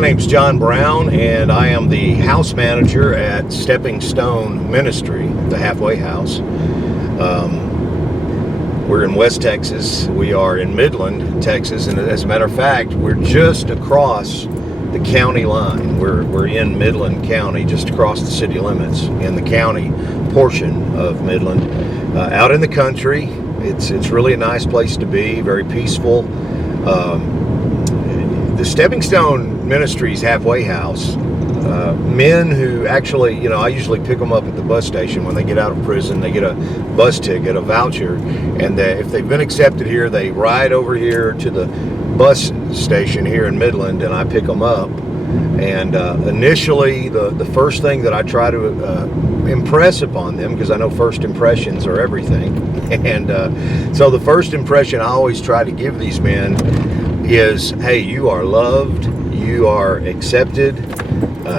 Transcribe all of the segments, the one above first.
My name's John Brown, and I am the house manager at Stepping Stone Ministry, the halfway house. We're in West Texas. We are in Midland, Texas, and as a matter of fact, we're just across the county line. We're in Midland County, just across the city limits, in the county portion of Midland. Out in the country, it's really a nice place to be, very peaceful. The Stepping Stone Ministries halfway house, men who actually, I usually pick them up at the bus station when they get out of prison. They get a bus ticket, a voucher, and if they've been accepted here, they ride over here to the bus station here in Midland, and I pick them up. And initially, the first thing that I try to impress upon them, because I know first impressions are everything, and so the first impression I always try to give these men is, hey, you are loved, you are accepted,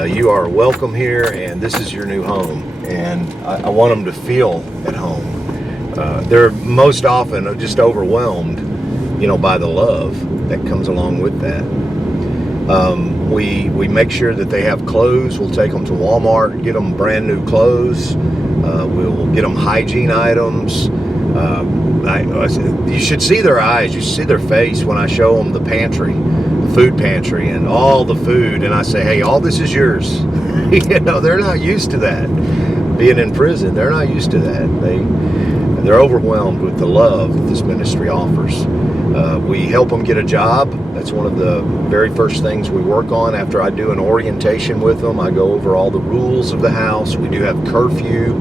you are welcome here, and this is your new home. And I want them to feel at home. They're most often just overwhelmed, by the love that comes along with that. We make sure that they have clothes. We'll take them to Walmart, get them brand new clothes. We'll get them hygiene items. You should see their eyes, you should see their face when I show them the pantry, the food pantry, and all the food, and I say, hey, all this is yours. They're not used to that. Being in prison, they're not used to that. They're overwhelmed with the love that this ministry offers. We help them get a job. That's one of the very first things we work on after I do an orientation with them. I go over all the rules of the house. We do have curfew,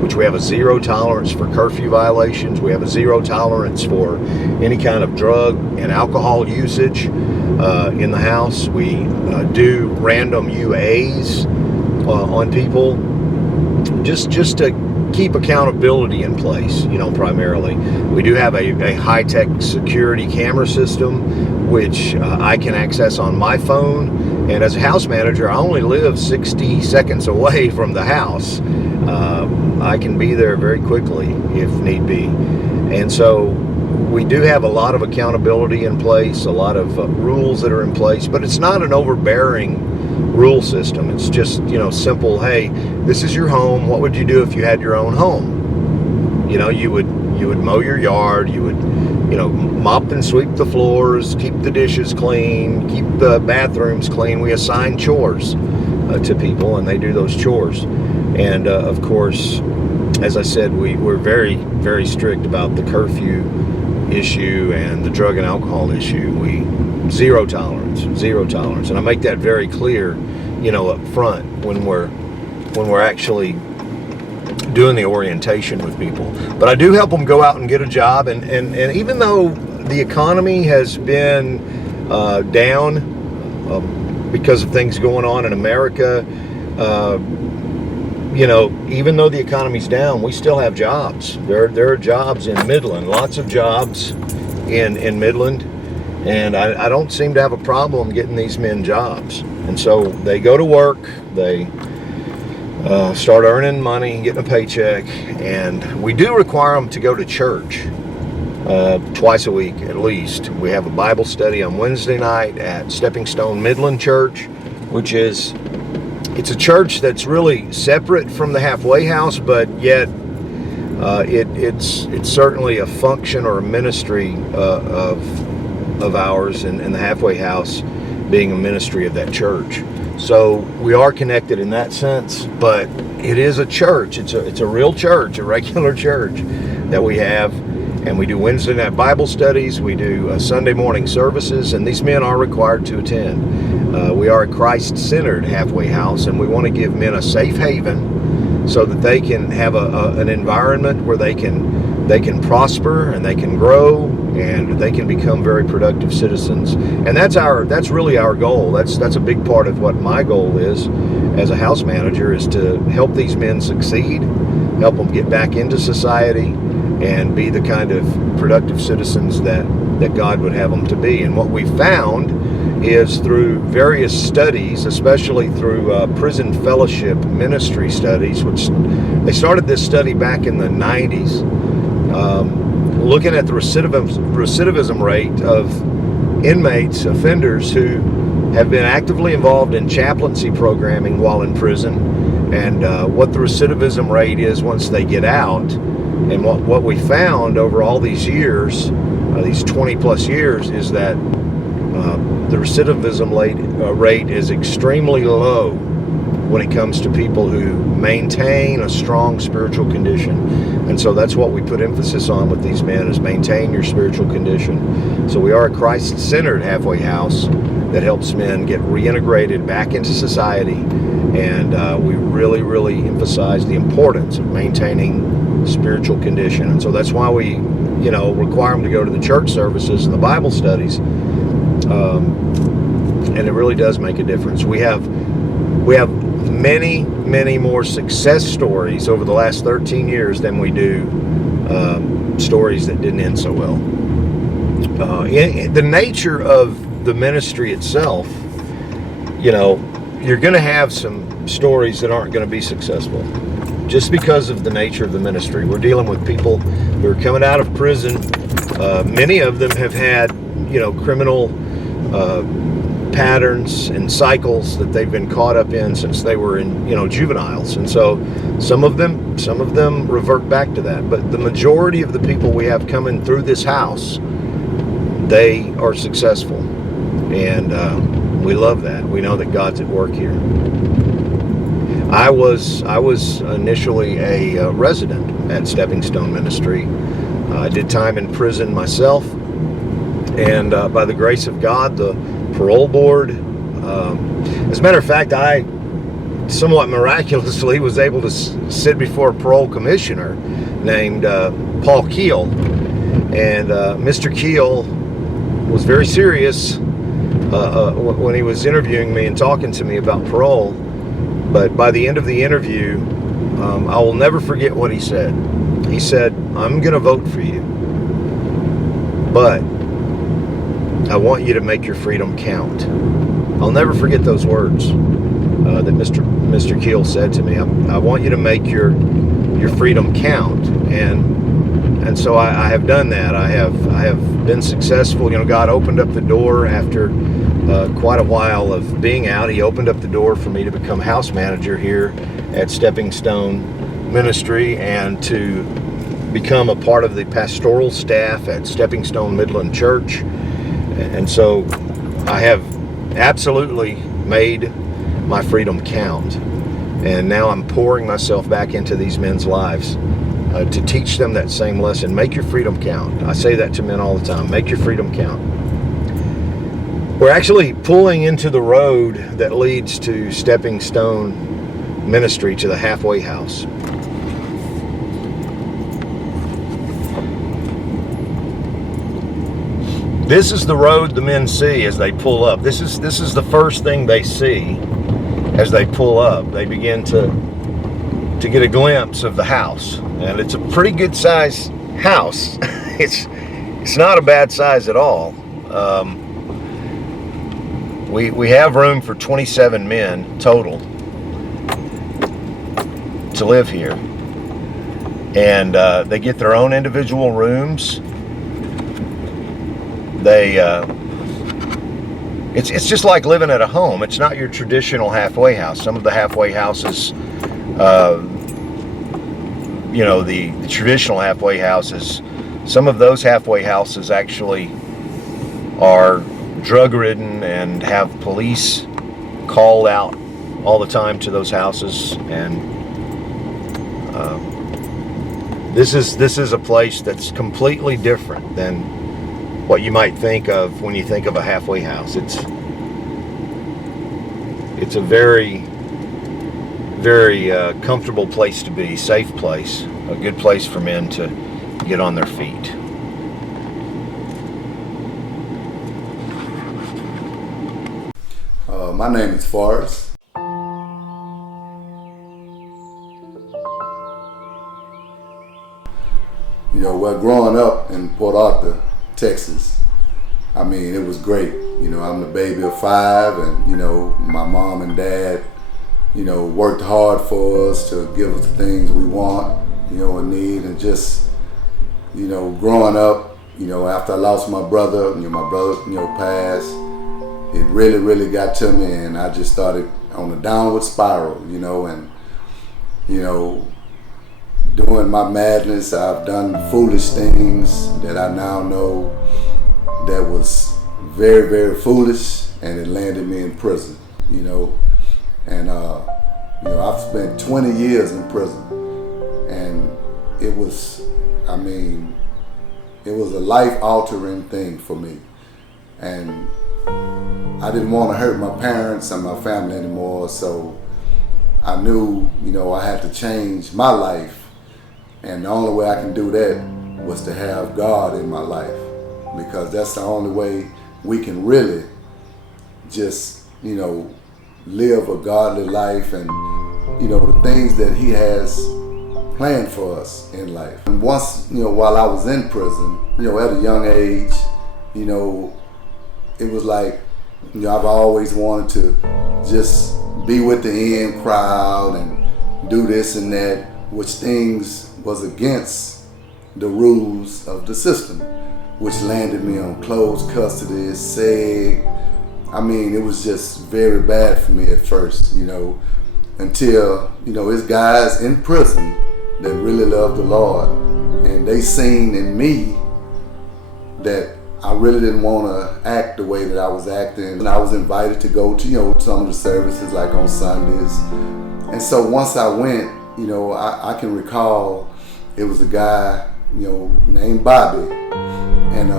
which we have a zero tolerance for curfew violations. We have a zero tolerance for any kind of drug and alcohol usage in the house. We do random UAs on people, just to keep accountability in place, primarily. We do have a high-tech security camera system, which I can access on my phone. And as a house manager, I only live 60 seconds away from the house. I can be there very quickly if need be. And so we do have a lot of accountability in place, a lot of rules that are in place, but it's not an overbearing rule system. It's just, simple, hey, this is your home. What would you do if you had your own home? You would mow your yard, you would, mop and sweep the floors, keep the dishes clean, keep the bathrooms clean. We assign chores to people, and they do those chores. And of course, as I said, we're very, very strict about the curfew issue and the drug and alcohol issue. Zero tolerance. And I make that very clear, up front when we're actually doing the orientation with people. But I do help them go out and get a job, and even though the economy has been down because of things going on in America, even though the economy's down, we still have jobs. There are jobs in Midland, lots of jobs in Midland, and I don't seem to have a problem getting these men jobs. And so they go to work, they start earning money and getting a paycheck, and we do require them to go to church twice a week at least. We have a Bible study on Wednesday night at Stepping Stone Midland Church, which is it's a church that's really separate from the halfway house, but yet it's certainly a function or a ministry of ours, and the halfway house being a ministry of that church. So we are connected in that sense, but it is a church. It's a real church, a regular church that we have, and we do Wednesday night Bible studies. We do Sunday morning services, and these men are required to attend. We are a Christ-centered halfway house, and we want to give men a safe haven so that they can have an environment where they can prosper and they can grow and they can become very productive citizens. And that's really our goal. That's a big part of what my goal is as a house manager, is to help these men succeed, help them get back into society and be the kind of productive citizens that God would have them to be. And what we found is through various studies, especially through prison fellowship ministry studies, which they started this study back in the 90s, looking at the recidivism rate of inmates, offenders who have been actively involved in chaplaincy programming while in prison, and what the recidivism rate is once they get out. And what we found over all these years, these 20 plus years, is that the recidivism rate is extremely low when it comes to people who maintain a strong spiritual condition. And so that's what we put emphasis on with these men, is maintain your spiritual condition. So we are a Christ-centered halfway house that helps men get reintegrated back into society, and we really, really emphasize the importance of maintaining spiritual condition. And so that's why we, require them to go to the church services and the Bible studies, and it really does make a difference. We have many, many more success stories over the last 13 years than we do stories that didn't end so well. The nature of the ministry itself, you're going to have some stories that aren't going to be successful just because of the nature of the ministry. We're dealing with people who are coming out of prison. Many of them have had, criminal patterns and cycles that they've been caught up in since they were in, juveniles. And so some of them revert back to that. But the majority of the people we have coming through this house, they are successful. And we love that. We know that God's at work here. I was initially a resident at Stepping Stone Ministry. I did time in prison myself. And by the grace of God, the parole board, as a matter of fact, I somewhat miraculously was able to sit before a parole commissioner named Paul Keel. And Mr. Keel was very serious when he was interviewing me and talking to me about parole. But by the end of the interview, I will never forget what he said. He said, "I'm going to vote for you, but I want you to make your freedom count." I'll never forget those words that Mr. Keel said to me. I want you to make your freedom count, and so I have done that. I have been successful. God opened up the door after quite a while of being out. He opened up the door for me to become house manager here at Stepping Stone Ministry and to become a part of the pastoral staff at Stepping Stone Midland Church. And so I have absolutely made my freedom count. And now I'm pouring myself back into these men's lives to teach them that same lesson. Make your freedom count. I say that to men all the time. Make your freedom count. We're actually pulling into the road that leads to Stepping Stone Ministry, to the halfway house. This is the road the men see as they pull up. This is the first thing they see as they pull up. They begin to get a glimpse of the house, and it's a pretty good sized house. It's not a bad size at all. We have room for 27 men total to live here, and they get their own individual rooms. It's just like living at a home. It's not your traditional halfway house. Some of the halfway houses, the traditional halfway houses, some of those halfway houses actually are drug-ridden and have police called out all the time to those houses. And this is a place that's completely different than what you might think of when you think of a halfway house. It's a very, very comfortable place to be, safe place, a good place for men to get on their feet. My name is Forrest. Well, growing up in Port Arthur, Texas, I mean, it was great. I'm the baby of 5, and my mom and dad, worked hard for us to give us the things we want, and need, and just, growing up, after I lost my brother, my brother, passed, it really, really got to me, and I just started on a downward spiral, you know, and, you know, doing my madness, I've done foolish things that I now know that was very, very foolish, and it landed me in prison, you know. And, you know, I've spent 20 years in prison, and it was, I mean, it was a life-altering thing for me. And I didn't want to hurt my parents and my family anymore, so I knew, you know, I had to change my life. And the only way I can do that was to have God in my life, because that's the only way we can really just, you know, live a godly life and, you know, the things that He has planned for us in life. And once, you know, while I was in prison, you know, at a young age, you know, it was like, you know, I've always wanted to just be with the in crowd and do this and that, which things was against the rules of the system, which landed me on closed custody, SEG. I mean, it was just very bad for me at first, you know, until, you know, it's guys in prison that really love the Lord, and they seen in me that I really didn't want to act the way that I was acting. And I was invited to go to, you know, some of the services like on Sundays. And so once I went, you know, I can recall it was a guy, you know, named Bobby, and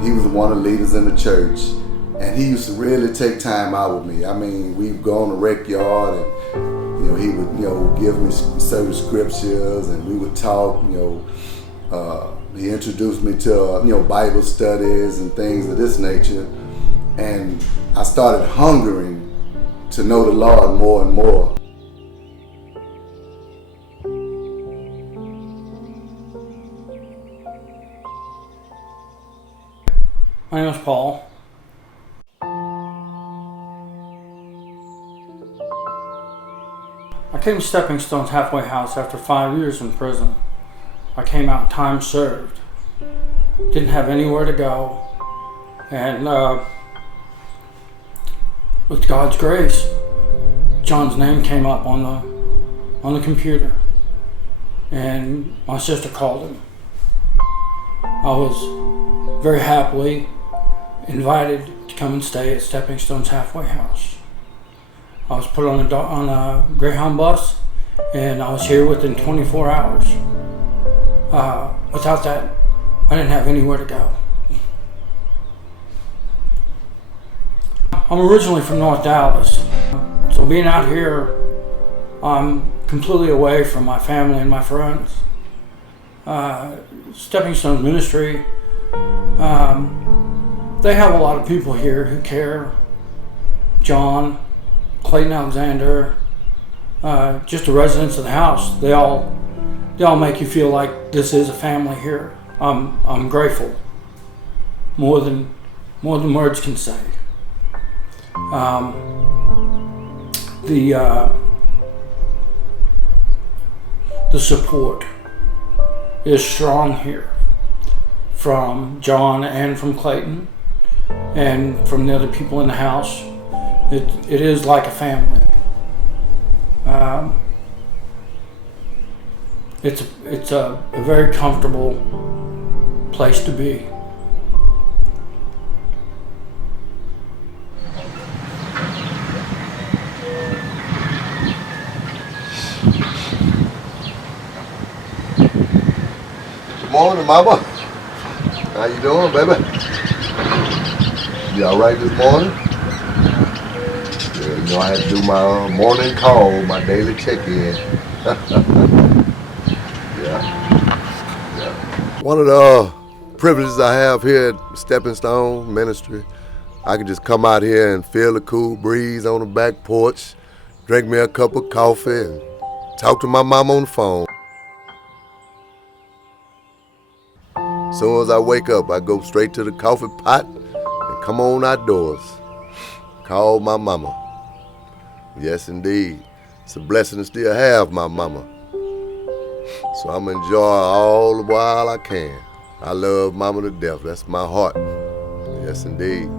he was one of the leaders in the church, and he used to really take time out with me. I mean, we'd go on the rec yard, and, you know, he would, you know, give me certain scriptures, and we would talk, you know. He introduced me to, you know, Bible studies and things of this nature, and I started hungering to know the Lord more and more. My name is Paul. I came to Stepping Stones halfway house after 5 years in prison. I came out time served. Didn't have anywhere to go. And with God's grace, John's name came up on the computer. And my sister called him. I was very happily invited to come and stay at Stepping Stones halfway house. I was put on a Greyhound bus, and I was here within 24 hours. Without that, I didn't have anywhere to go. I'm originally from North Dallas, so being out here, I'm completely away from my family and my friends. Stepping Stones Ministry, they have a lot of people here who care. John, Clayton Alexander, just the residents of the house, they all make you feel like this is a family here. I'm grateful, more than words can say. The support is strong here from John and from Clayton and from the other people in the house. It is like a family. It's a very comfortable place to be. Good morning, Mama. How you doing, baby? You all right this morning? Yeah, you know, I had to do my morning call, my daily check-in. Yeah. One of the privileges I have here at Stepping Stone Ministry, I can just come out here and feel the cool breeze on the back porch, drink me a cup of coffee, and talk to my mom on the phone. As soon as I wake up, I go straight to the coffee pot and come on outdoors. Call my mama. Yes, indeed. It's a blessing to still have my mama. So I'm enjoying all the while I can. I love mama to death. That's my heart. Yes, indeed.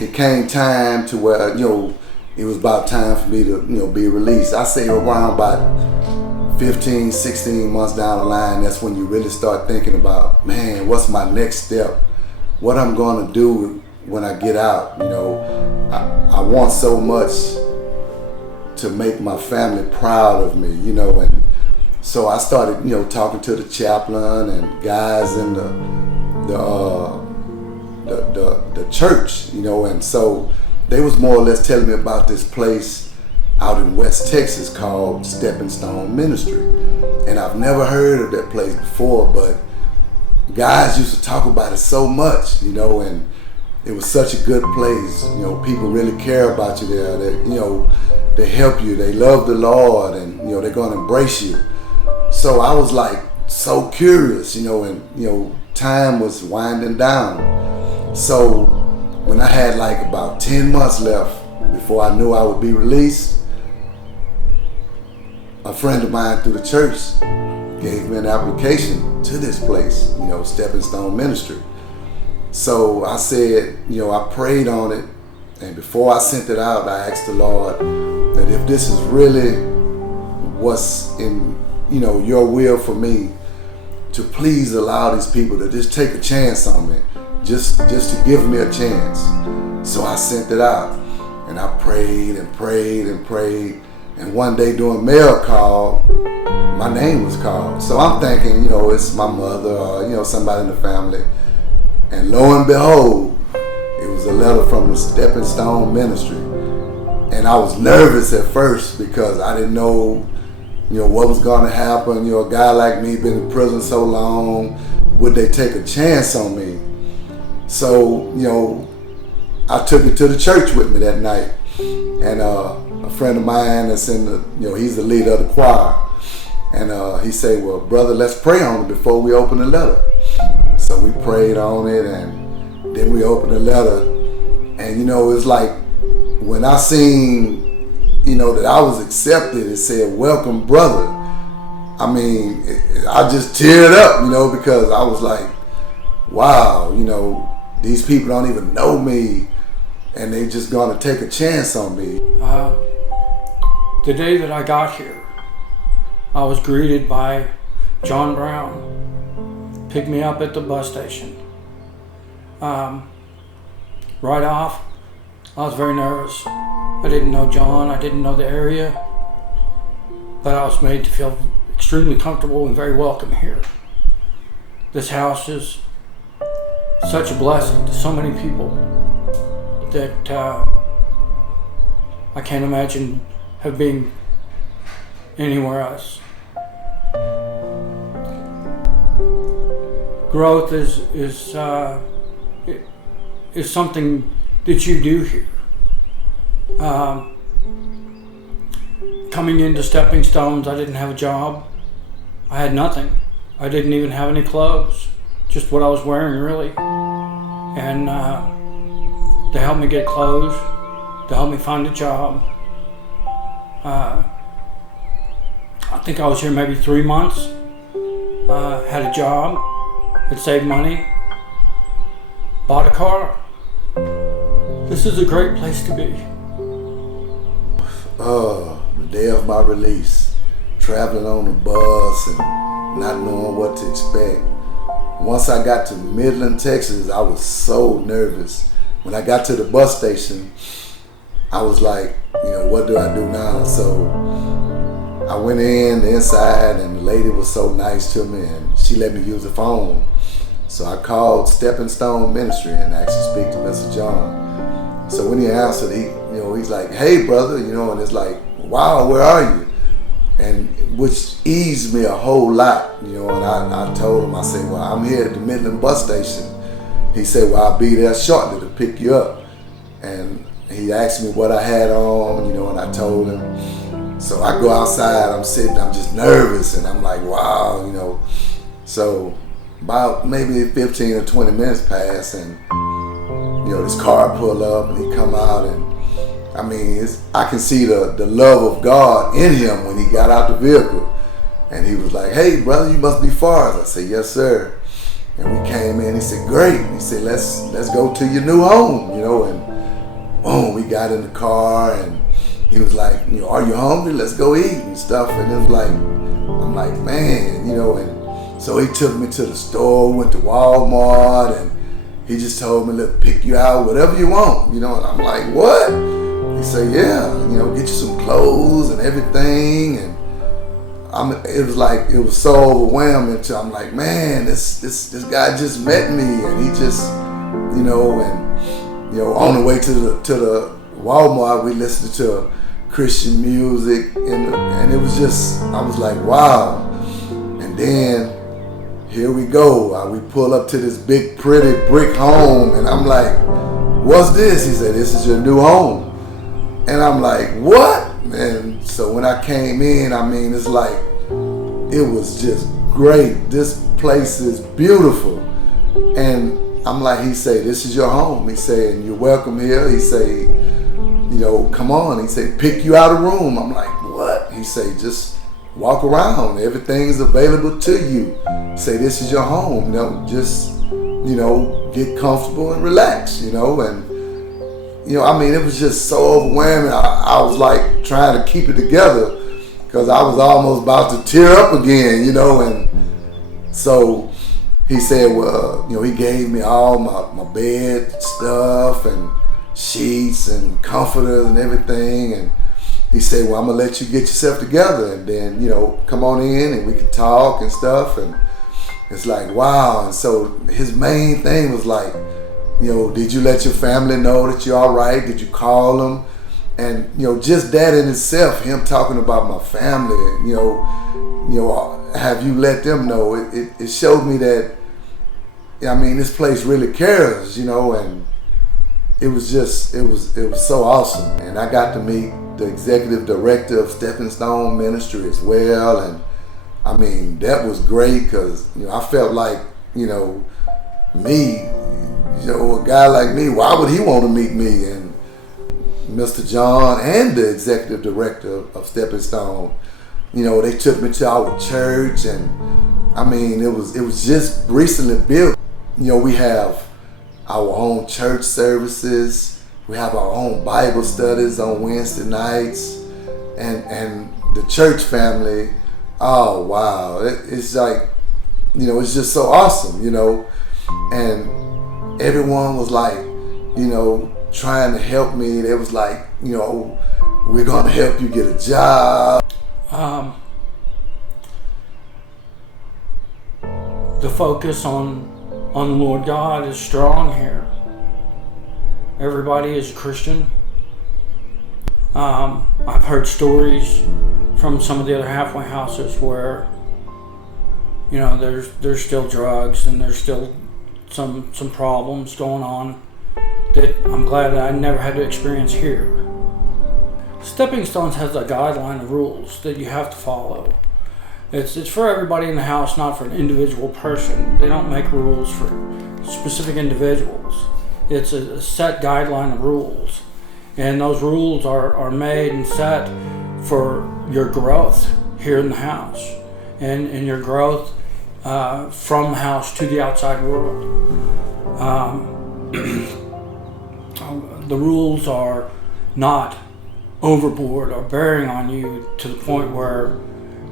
it came time to where, it was about time for me to, be released. I say around about 15, 16 months down the line, that's when you really start thinking about, man, what's my next step? What I'm going to do when I get out, I want so much to make my family proud of me, and so I started, talking to the chaplain and guys in the church, and so they was more or less telling me about this place out in West Texas called Stepping Stone Ministry, and I've never heard of that place before, but guys used to talk about it so much, and it was such a good place. People really care about you there. They help you. They love the Lord, and they're gonna embrace you. So I was like so curious, and time was winding down. So when I had like about 10 months left before I knew I would be released, a friend of mine through the church gave me an application to this place, Stepping Stone Ministry. So I said, I prayed on it, and before I sent it out, I asked the Lord that if this is really what's in, your will for me, to please allow these people to just take a chance on me, just to give me a chance. So I sent it out, and I prayed and prayed and prayed, and one day doing mail call, my name was called. So I'm thinking, it's my mother or, somebody in the family. And lo and behold, it was a letter from the Stepping Stone Ministry. And I was nervous at first because I didn't know, what was going to happen. A guy like me, been in prison so long, would they take a chance on me? So, I took it to the church with me that night. And a friend of mine that's in the, he's the leader of the choir. And he said, well, brother, let's pray on it before we open the letter. So we prayed on it, and then we opened the letter. And, it's like when I seen, that I was accepted, it said, welcome, brother. I mean, I just teared up, because I was like, wow, these people don't even know me, and they just gonna take a chance on me. The day that I got here, I was greeted by John Brown, picked me up at the bus station. Right off, I was very nervous. I didn't know John, I didn't know the area, but I was made to feel extremely comfortable and very welcome here. This house is such a blessing to so many people that I can't imagine have been anywhere else. Growth is something that you do here. Coming into Stepping Stones, I didn't have a job. I had nothing. I didn't even have any clothes, just what I was wearing really. And they helped me get clothes, they helped me find a job. I think I was here maybe 3 months, had a job, had saved money, bought a car. This is a great place to be. The day of my release, traveling on the bus and not knowing what to expect. Once I got to Midland, Texas, I was so nervous. When I got to the bus station, I was like, what do I do now? So I went inside, and the lady was so nice to me, and she let me use the phone. So I called Stepping Stone Ministry and asked to speak to Mr. John. So when he answered, he's like, hey brother, and it's like, wow, where are you? And which eased me a whole lot, and I told him, I said, well, I'm here at the Midland bus station. He said, well, I'll be there shortly to pick you up. And he asked me what I had on, and I told him. So I go outside, I'm sitting, I'm just nervous, and I'm like, wow, So about maybe 15 or 20 minutes pass, and this car pull up, and he come out, and I mean, I can see the love of God in him when he got out the vehicle. And he was like, hey brother, you must be Forrest. I said, yes sir. And we came in, he said, great. He said, let's go to your new home, and boom, we got in the car and he was like, are you hungry? Let's go eat and stuff. And it was like, I'm like, man, and so he took me to the store, went to Walmart, and he just told me, look, pick you out whatever you want, and I'm like, what? He said, yeah, get you some clothes and everything. And it was so overwhelming until I'm like, man, this guy just met me, and he just, on the way to the Walmart, we listened to Christian music, and it was just, I was like, wow. And then here we go. We pull up to this big, pretty brick home, and I'm like, what's this? He said, this is your new home. And I'm like, what? And so when I came in, it's like, it was just great. This place is beautiful. And I'm like, he said, this is your home. He said, and you're welcome here. He said, come on. He said, pick you out a room. I'm like, what? He said, just walk around. Everything's available to you. He said, this is your home. Just, get comfortable and relax, and, it was just so overwhelming. I was like trying to keep it together because I was almost about to tear up again, and so he said, well, he gave me all my bed stuff and sheets and comforters and everything, and he said, well, I'm gonna let you get yourself together, and then come on in and we can talk and stuff. And it's like, wow. And so his main thing was like, did you let your family know that you're all right? Did you call them? And just that in itself, him talking about my family, have you let them know? It showed me that this place really cares, and it was so awesome. And I got to meet the executive director of Stepping Stone Ministry as well, and that was great because I felt like me, a guy like me, why would he want to meet me? And Mr. John and the executive director of Stepping Stone, they took me to our church, and it was just recently built. We have our own church services. We have our own Bible studies on Wednesday nights, and the church family. Oh wow! It's like, it's just so awesome, and everyone was like, trying to help me. They was like, we're gonna help you get a job. The focus on the Lord God is strong here. Everybody is a Christian. I've heard stories from some of the other halfway houses where, there's still drugs and there's still some problems going on that I'm glad that I never had to experience here. Stepping Stones has a guideline of rules that you have to follow. It's for everybody in the house, not for an individual person. They don't make rules for specific individuals. It's a set guideline of rules. And those rules are made and set for your growth here in the house and your growth from the house to the outside world. The rules are not overboard or bearing on you to the point where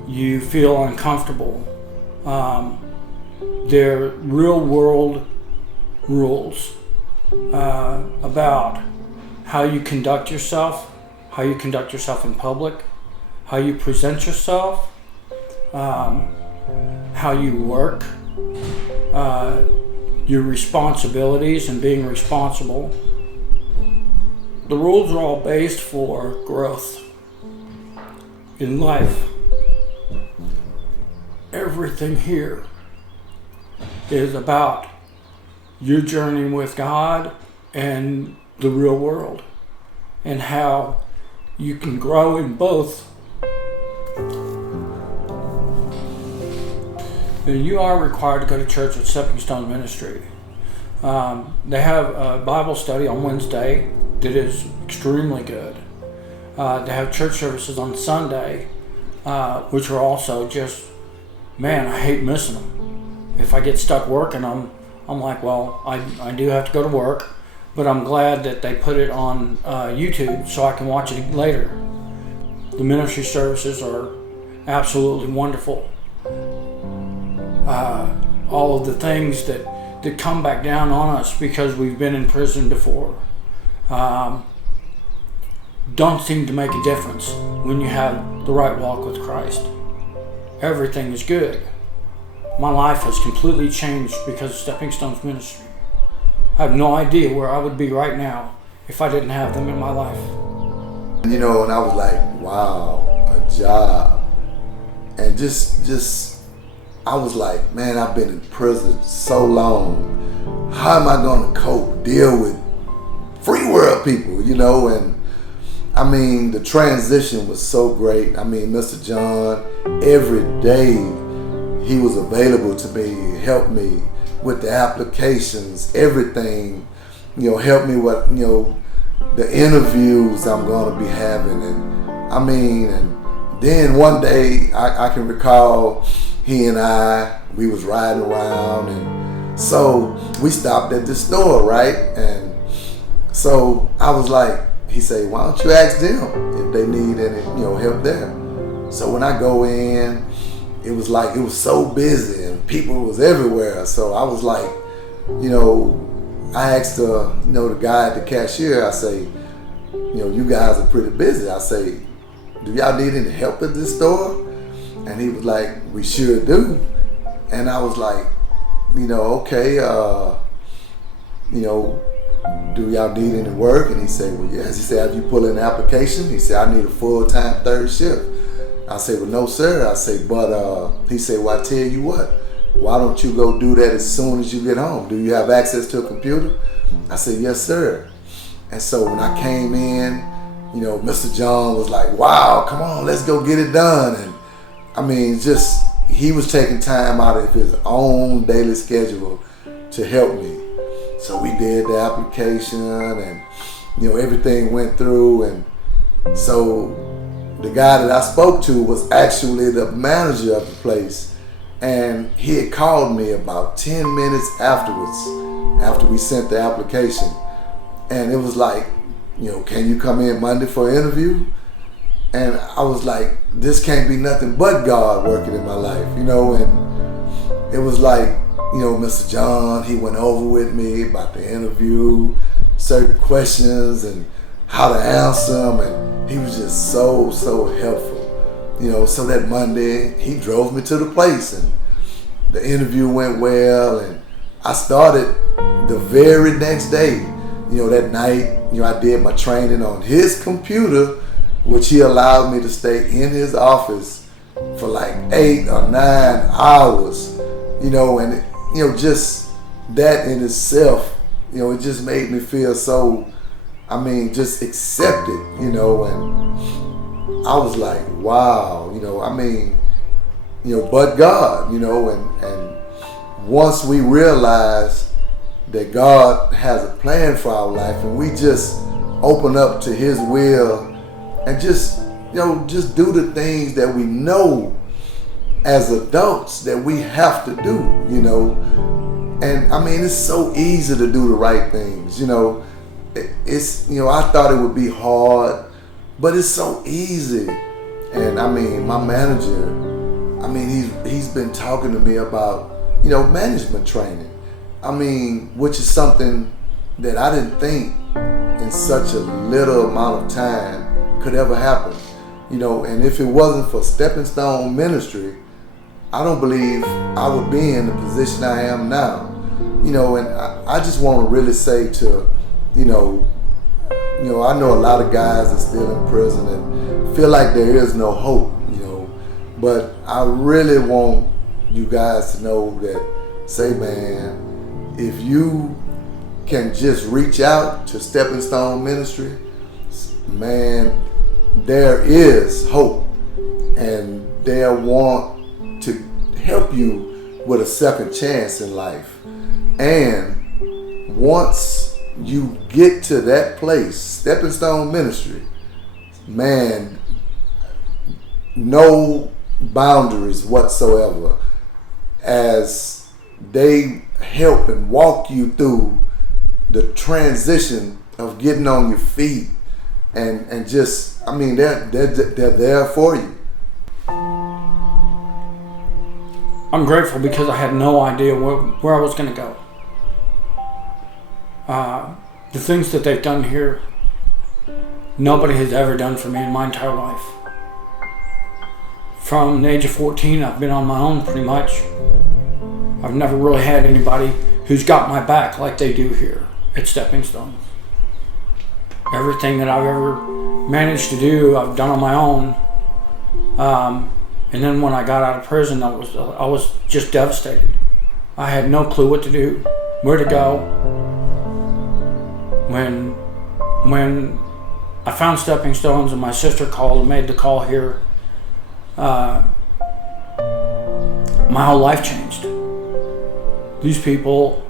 you feel uncomfortable. They're real world rules about how you conduct yourself in public, how you present yourself, how you work, your responsibilities and being responsible. The rules are all based for growth in life. Everything here is about your journey with God and the real world, and how you can grow in both. And you are required to go to church at Stepping Stone Ministry. They have a Bible study on Wednesday that is extremely good. They have church services on Sunday, which are also just, man, I hate missing them. If I get stuck working, I'm like, well, I do have to go to work. but I'm glad that they put it on YouTube so I can watch it later. The ministry services are absolutely wonderful. All of the things that come back down on us because we've been in prison before don't seem to make a difference when you have the right walk with Christ. Everything is good. My life has completely changed because of Stepping Stones ministry. I have no idea where I would be right now if I didn't have them in my life. You know, and I was like, wow, a job. And just I was like, man, I've been in prison so long. How am I going to cope, deal with free world people, you know? And I mean, the transition was so great. I mean, Mr. John, every day he was available to me, helped me with the applications, everything, you know, helped me with, you know, the interviews I'm going to be having. And I mean, and then one day I can recall he and we was riding around, and so we stopped at the store, right? And so I was like, he said, why don't you ask them if they need any, you know, help there? So when I go in, it was like, it was so busy and people was everywhere. So I was like, you know, I asked the guy at the cashier, I say, you know, you guys are pretty busy. I say, do y'all need any help at this store? And he was like, we sure do. And I was like, you know, okay, you know, do y'all need any work? And he said, well, yes. He said, have you put in an application? He said, I need a full-time third shift. I said, well, no, sir. I said, but he said, well, I tell you what, why don't you go do that as soon as you get home? Do you have access to a computer? I said, yes, sir. And so when I came in, you know, Mr. John was like, wow, come on, let's go get it done. And I mean, just, he was taking time out of his own daily schedule to help me. So we did the application and, you know, everything went through. And so the guy that I spoke to was actually the manager of the place. And he had called me about 10 minutes afterwards, after we sent the application. And it was like, you know, can you come in Monday for an interview? And I was like, this can't be nothing but God working in my life, you know. And it was like, you know, Mr. John, he went over with me about the interview, certain questions and how to answer them. And he was just so helpful, you know. So that Monday, he drove me to the place and the interview went well. And I started the very next day. You know, that night, you know, I did my training on his computer, which he allowed me to stay in his office for like 8 or 9 hours, you know. And, you know, just that in itself, you know, it just made me feel so, I mean, just accepted, you know. And I was like, wow, you know, I mean, you know, but God, you know. And once we realized that God has a plan for our life and we just open up to his will and just, you know, just do the things that we know as adults that we have to do, you know. And I mean, it's so easy to do the right things, you know. It's, you know, I thought it would be hard, but it's so easy. And I mean, my manager, I mean, he's been talking to me about, you know, management training. I mean, which is something that I didn't think in such a little amount of time could ever happen, you know. And if it wasn't for Stepping Stone Ministry, I don't believe I would be in the position I am now, you know. And I just want to really say to, you know, I know a lot of guys are still in prison and feel like there is no hope, you know. But I really want you guys to know that, say, man, if you can just reach out to Stepping Stone Ministry, man, there is hope, and they'll want to help you with a second chance in life. And once you get to that place, Stepping Stone Ministry, man, no boundaries whatsoever, as they help and walk you through the transition of getting on your feet and just, I mean, they're there for you. I'm grateful because I had no idea where I was going to go. The things that they've done here, nobody has ever done for me in my entire life. From the age of 14, I've been on my own pretty much. I've never really had anybody who's got my back like they do here at Stepping Stones. Everything that I've ever managed to do, I've done on my own. And then when I got out of prison, I was just devastated. I had no clue what to do, where to go. When I found Stepping Stones and my sister called and made the call here, my whole life changed. These people,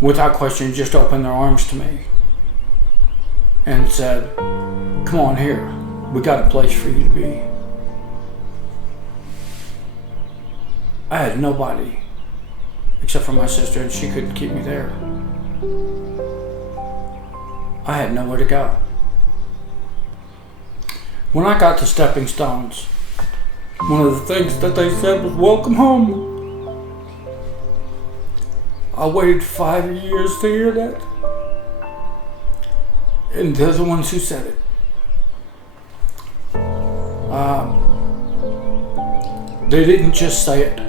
without question, just opened their arms to me and said, "Come on here, we got a place for you to be." I had nobody except for my sister, and she couldn't keep me there. I had nowhere to go. When I got to Stepping Stones, one of the things that they said was, "Welcome home." I waited 5 years to hear that. And they're the ones who said it. They didn't just say it.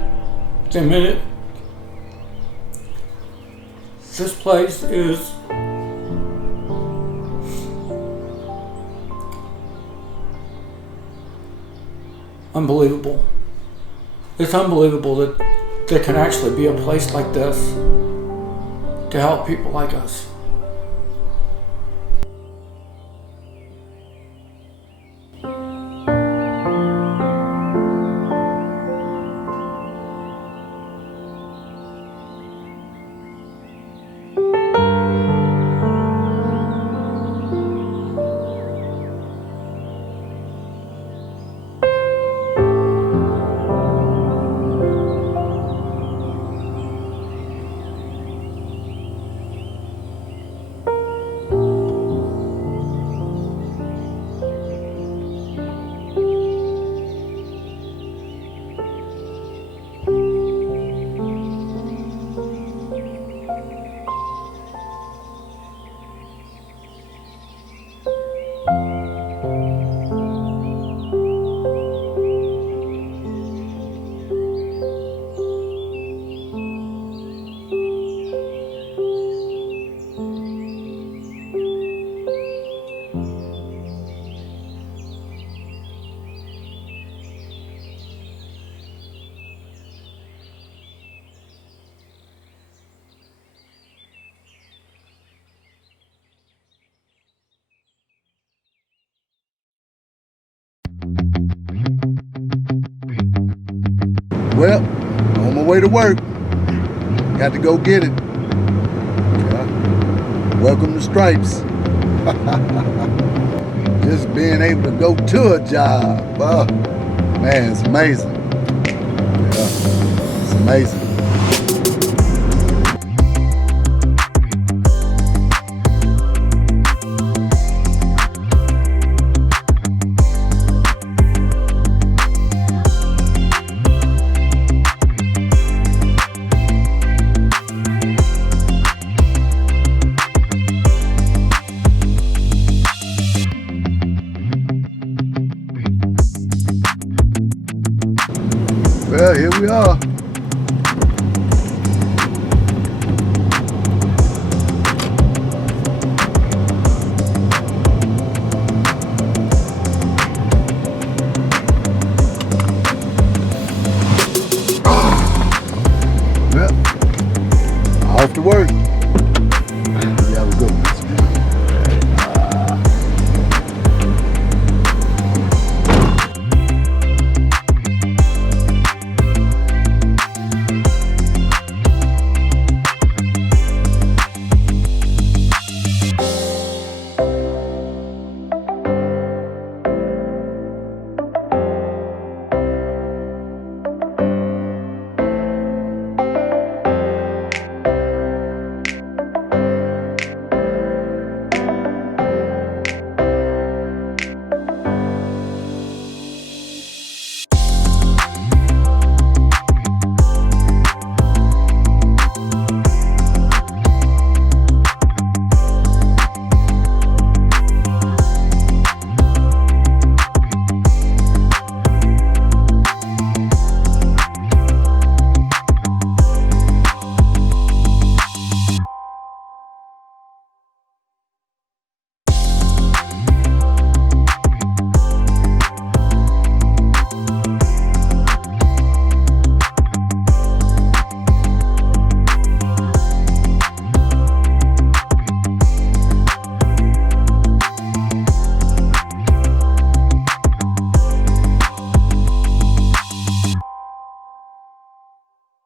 They meant it. This place is unbelievable. It's unbelievable that there can actually be a place like this to help people like us. Well, on my way to work. Got to go get it. Yeah. Welcome to Stripes. Just being able to go to a job. Oh, man, it's amazing. Yeah, it's amazing. Well, here we are. Well, off to work.